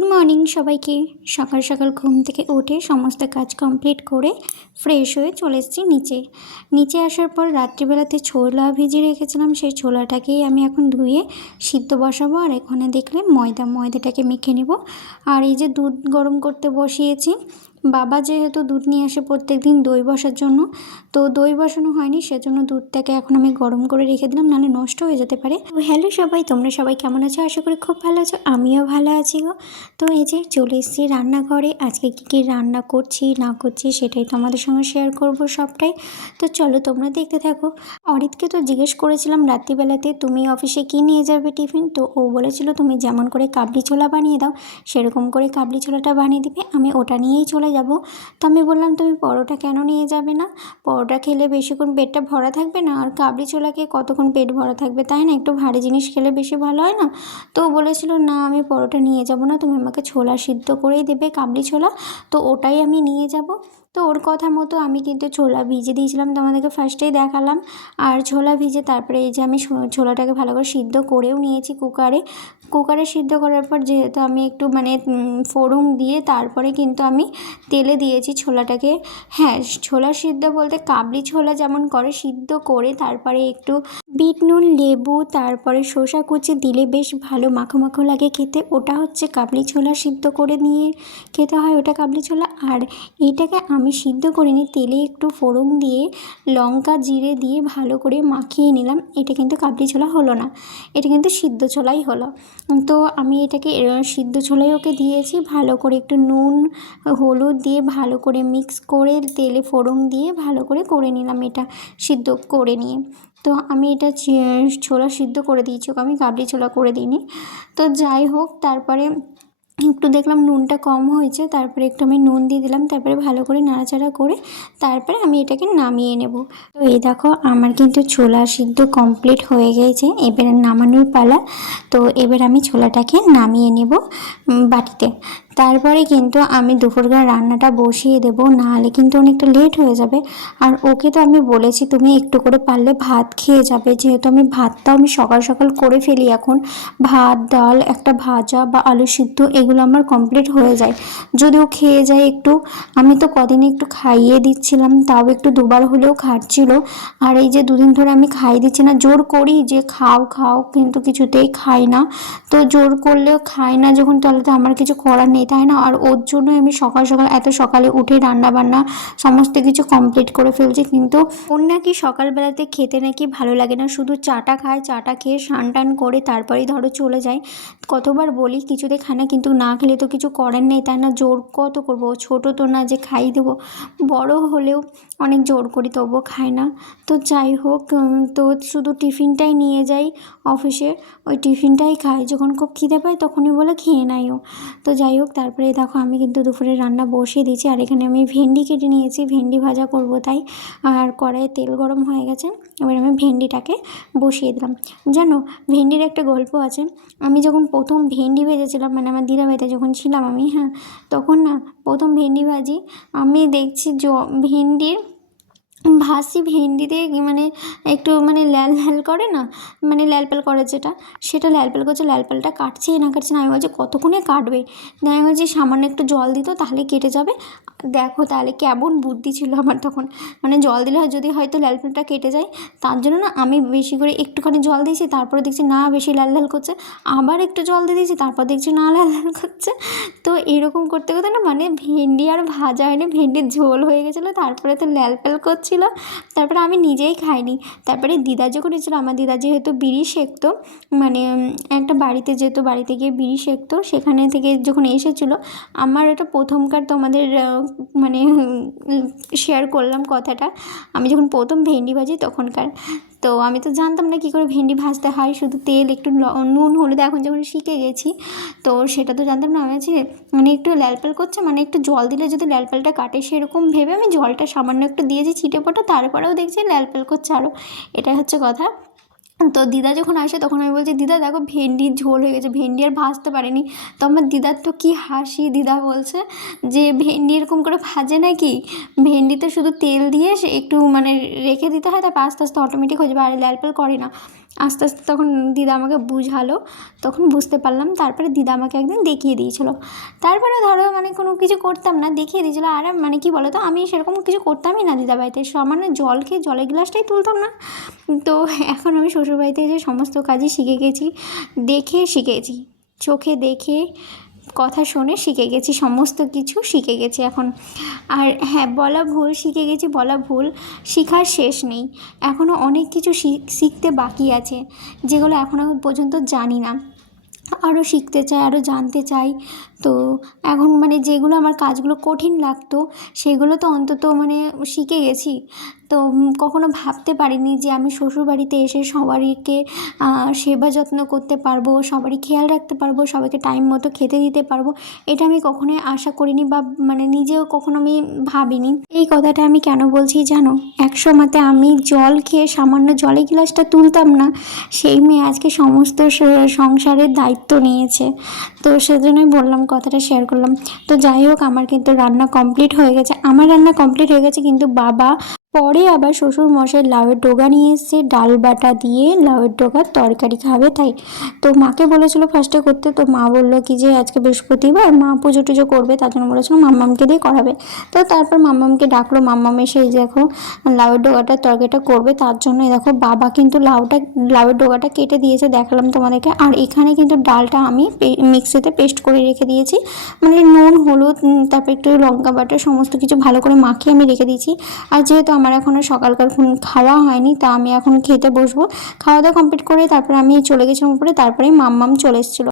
Good morning সবাইকে। সকাল সকাল ঘুম থেকে উঠে সমস্ত কাজ কমপ্লিট করে ফ্রেশ হয়ে চলে এসেছি নিচে আসার পর রাত্রিবেলাতে ছোলা ভিজিয়ে রেখেছিলাম, সেই ছোলাটাকেই আমি এখন ধুয়ে সিদ্ধ বসাবো। আর এখানে দেখলে ময়দাটাকে মেখে নেব। আর এই যে দুধ গরম করতে বসিয়েছি। বাবা যেহেতু দুধ নিয়ে আসে প্রত্যেক দিন দই বসার জন্য, তো দই বসানো হয়নি, সেজন্য দুধটাকে এখন আমি গরম করে রেখে দিলাম, নাহলে নষ্ট হয়ে যেতে পারে। তো হ্যালো সবাই, তোমরা সবাই কেমন আছো? আশা করি খুব ভালো আছো, আমিও ভালো আছি গো। তো এই যে চলে এসেছি রান্নাঘরে। আজকে কী রান্না করছি না করছি সেটাই তোমাদের সঙ্গে শেয়ার করব সবটাই। তো চলো তোমরা দেখতে থাকো। অরিতকে তো জিজ্ঞেস করেছিলাম রাত্রিবেলাতে তুমি অফিসে কি নিয়ে যাবে টিফিন, তো ও বলেছিল তুমি যেমন করে কাবলি ছোলা বানিয়ে দাও সেরকম করে কাবলি ছোলাটা বানিয়ে দিবে, আমি ওটা নিয়েই চলে যাব। তো আমি বললাম তুমি পরোটা কেন নিয়ে যাবে না? পরোটা খেলে বেশিক্ষণ পেটটা ভরা থাকবে না, আর কাবলি ছোলাকে কতক্ষণ পেট ভরা থাকবে, তাই না? একটু ভারী জিনিস খেলে বেশি ভালো হয় না? তো ও বলেছিল না আমি পরোটা নিয়ে যাব না, তুমি আমাকে ছোলা সিদ্ধ করেই দেবে, কাবলি ছোলা, তো ওটাই আমি নিয়ে যাব। তো ওর কথা মতো আমি কিন্তু ছোলা ভিজে দিয়েছিলাম, তোমাদেরকে ফার্স্টেই দেখালাম। আর ছোলা ভিজে তারপরে এই যে আমি ছোলাটাকে ভালো করে সিদ্ধ করেও নিয়েছি কুকারে সিদ্ধ করার পর যেহেতু আমি একটু ফোড়ন দিয়ে তারপরে কিন্তু আমি তেলে দিয়েছি ছোলাটাকে। হ্যাঁ, ছোলা সিদ্ধ বলতে কাবলি ছোলা যেমন করে সিদ্ধ করে তারপরে একটু বিট নুন, লেবু, তারপরে শসা কুচি দিলে বেশ ভালো মাখো মাখো লাগে খেতে, ওটা হচ্ছে কাবলি ছোলা। সিদ্ধ করে নিয়ে খেতে হয় ওটা কাবলি ছোলা। আর এইটাকে আমি সিদ্ধ করে নিয়ে তেলে একটু ফোড়ন দিয়ে লঙ্কা জিরে দিয়ে ভালো করে মাখিয়ে নিলাম। এটা কিন্তু কাবলি ছোলা হলো না, এটা কিন্তু সিদ্ধ ছোলাই হলো। তো আমি এটাকে সিদ্ধ ছোলাই ওকে দিয়েছি, ভালো করে একটু নুন হলুদ দিয়ে ভালো করে মিক্স করে তেলে ফোড়ন দিয়ে ভালো করে নিলাম এটা সিদ্ধ করে নিয়ে। তো আমি এটা ছোলা সিদ্ধ করে দিয়েছি ওকে, আমি কাবলি ছোলা করে দিইনি। তো যাই হোক, তারপরে একটু দেখলাম নুনটা কম হয়েছে, তারপরে একটু আমি নুন দিয়ে দিলাম, তারপরে ভালো করে নাড়াচাড়া করে তারপরে আমি এটাকে নামিয়ে নেব। তো এই দেখো আমার কিন্তু ছোলা সিদ্ধ কমপ্লিট হয়ে গেছে, এবারে নামানোর পালা। তো এবার আমি ছোলাটাকে নামিয়ে নেব বাটিতে। তারপরে কিন্তু আমি দুপুরবেলা রান্নাটা বসিয়ে দেবো, নাহলে কিন্তু অনেকটা লেট হয়ে যাবে। আর ওকে তো আমি বলেছি তুমি একটু করে পারলে ভাত খেয়ে যাবে, যেহেতু আমি ভাতটাও আমি সকাল সকাল করে ফেলি এখন। ভাত ডাল একটা ভাজা বা আলু সিদ্ধ এগুলো আমার কমপ্লিট হয়ে যায়, যদিও খেয়ে যায় একটু। আমি তো কদিন একটু খাইয়ে দিচ্ছিলাম, তাও একটু দুবার হলেও খাচ্ছিল। আর এই যে দুদিন ধরে আমি খাইয়ে দিচ্ছি না, জোর করি যে খাও খাও, কিন্তু কিছুতেই খাই না। তো জোর করলেও খাই না যখন, তাহলে তো আমার কিছু করার নেই, তাই না? আর ওর জন্যই আমি সকাল সকাল এত সকালে উঠে রান্না বান্না সমস্ত কিছু কমপ্লিট করে ফেলছি। কিন্তু ওর নাকি সকালবেলাতে খেতে নাকি ভালো লাগে না, শুধু চাটা খায়, চাটা খেয়ে স্নান টান করে তারপরেই ধরো চলে যায়। কতবার বলি কিছুতে খায় না, কিন্তু না খেলে তো কিছু করার নেই, তাই না? জোর কত করবো, ছোটো তো না যে খাইয়ে দেবো, বড় হলেও অনেক জোর করি তবুও খায় না। তো যাই হোক, তো শুধু টিফিনটাই নিয়ে যাই অফিসে, ওই টিফিনটাই খাই, যখন খুব খিদে পাই তখনই বলে খেয়ে নাইও। তো যাই হোক, তারপরে দেখো আমি কিন্তু দুপুরে রান্না বসিয়ে দিয়েছি। আর এখানে আমি ভেন্ডি কেটে নিয়েছি, ভেন্ডি ভাজা করব তাই। আর কড়াইয়ে তেল গরম হয়ে গেছে, এবার আমি ভেন্ডিটাকে বসিয়ে দিলাম। জানো, ভেন্ডির একটা গল্প আছে। আমি যখন প্রথম ভেন্ডি ভেজেছিলাম, আমার দিদাবাড়িতে যখন ছিলাম আমি, হ্যাঁ, তখন না প্রথম ভেন্ডি ভাজি আমি দেখছি ভেন্ডির ভাসি ভেন্ডিতে একটু ল্যাল ল্যাল করে না, ল্যাল প্যাল করে যেটা, সেটা ল্যাল প্যাল করছে, ল্যাল প্যালটা কাটছে না কাটছে না, আমি বলছি কতক্ষণে কাটবে, আমি বলছি সামান্য একটু জল দিত তাহলে কেটে যাবে। দেখো তাহলে কেমন বুদ্ধি ছিল আমার তখন, জল দিলে যদি হয়তো ল্যাল প্যালটা কেটে যায়, তার জন্য না আমি বেশি করে একটুখানি জল দিয়েছি, তারপরে দেখছি না বেশি লাল লাল করছে, আবার একটু জল দিয়ে দিয়েছি, তারপর দেখছি না লাল লাল করছে। তো এরকম করতে করতে না ভেন্ডি আর ভাজা হয়নি, ভেন্ডির ঝোল হয়ে গেছিলো, তারপরে তো ল্যাল প্যাল করছিল। তারপরে আমি নিজেই খাইনি। তারপরে দিদা যখন এসেছিলো, আমার দিদা যেহেতু বিড়ি সেঁকতো, একটা বাড়িতে যেহেতু বাড়িতে গিয়ে বিড়ি সেঁকতো, সেখানে থেকে যখন এসেছিলো, আমার এটা প্রথমকার তোমাদের শেয়ার করলাম কথাটা, আমি যখন প্রথম ভেন্ডি ভাজি তখনকার। তো আমি তো জানতাম না কী করে ভেন্ডি ভাজতে হয়, শুধু তেল একটু নুন হলুদ, এখন যখন শিখে গেছি তো সেটা তো জানতাম না। আমি আছি একটু ল্যালপ্যাল করছে, একটু জল দিলে যদি ল্যালপ্যালটা কাটে, সেরকম ভেবে আমি জলটা সামান্য একটু দিয়েছি ছিটে ফোটা, তারপরেও দেখছি ল্যালপ্যাল করছে আরও, এটাই হচ্ছে কথা। তো দিদা যখন আসে তখন আমি বলছি, দিদা দেখো ভেন্ডির ঝোল হয়ে গেছে, ভেন্ডি আর ভাজতে পারিনি। তো আমার দিদার তো কী হাসি, দিদা বলছে যে ভেন্ডি এরকম করে ভাজে নাকি, ভেন্ডিতে শুধু তেল দিয়ে সে একটু মানে রেখে দিতে হয়, তারপর আস্তে আস্তে অটোমেটিক হয়ে যাবে, আর ল্যালপেল করে না। আস্তে আস্তে তখন দিদা আমাকে বুঝালো, তখন বুঝতে পারলাম। তারপরে দিদা আমাকে একদিন দেখিয়ে দিয়েছিলো। তারপরে ধরো মানে কোনো কিছু করতাম না, দেখিয়ে দিয়েছিলো। আর মানে কী বলো তো, আমি সেরকম কিছু করতামই না দিদা বাড়িতে, সামান্য জল খেয়ে জলের গ্লাসটাই তুলতাম না। তো এখন আমি শ্বশুরবাড়িতে এসে সমস্ত কাজই শিখে গেছি, দেখে শিখেছি, চোখে দেখে কথা শুনে শিখে গেছি, সমস্ত কিছু শিখে গেছি এখন। আর হ্যাঁ, বলা ভুল, শিখে গেছি বলা ভুল, শেখার শেষ নেই। এখনও অনেক কিছু শিখতে বাকি আছে, যেগুলো এখনও পর্যন্ত জানি না, আরও শিখতে চাই, আরও জানতে চাই। তো এখন মানে যেগুলো আমার কাজগুলো কঠিন লাগতো সেগুলো তো অন্তত মানে শিখে গেছি। তো কখনো ভাবতে পারিনি যে আমি শ্বশুরবাড়িতে এসে সবারইকে সেবা যত্ন করতে পারবো, সবারই খেয়াল রাখতে পারবো, সবাইকে টাইম মতো খেতে দিতে পারবো। এটা আমি কখনোই আশা করিনি, বা মানে নিজেও কখনো আমি ভাবিনি। এই কথাটা আমি কেন বলছি জানো, একসময়তে আমি জল খেয়ে সামান্য জলের গ্লাসটা তুলতাম না, সেই মেয়ে আজকে সমস্ত সংসারের দায়িত্ব নিয়েছে। তো সেজন্যই বললাম, কথাটা শেয়ার করলাম। তো যাই হোক, আমার কিন্তু রান্না কমপ্লিট হয়ে গেছে, আমার রান্না কমপ্লিট হয়ে গেছে, কিন্তু বাবা পরে আবার শ্বশুর মশাই লাউয়ের ডগা নিয়ে এসছে, ডাল বাটা দিয়ে লাউয়ের ডগার তরকারি খাবে তাই। তো মাকে বলেছিল ফার্স্টে করতে, তো মা বললো কি যে আজকে বৃহস্পতিবার, মা পুজো টুজো করবে, তার জন্য বলেছিল মাম্মামকে দিয়ে করাবে। তো তারপর মাম্মামকে ডাকলো, মাম্মাম এসে এই দেখো লাউয়ের ডগাটার তরকারিটা করবে, তার জন্য দেখো বাবা কিন্তু লাউয়ের ডগাটা কেটে দিয়েছে, দেখালাম তোমাদেরকে। আর এখানে কিন্তু ডালটা আমি মিক্সিতে পেস্ট করে রেখে দিয়েছি, মানে নুন হলুদ তারপর একটু লঙ্কা বাটা সমস্ত কিছু ভালো করে মাখিয়ে আমি রেখে দিয়েছি। আর যেহেতু আমার এখনও সকালকার খাওয়া হয়নি, তা আমি এখন খেতে বসবো। খাওয়া দাওয়া কমপ্লিট করে তারপরে আমি চলে গেছিলাম উপরে, তারপরে মাম্মাম চলে এসেছিলো।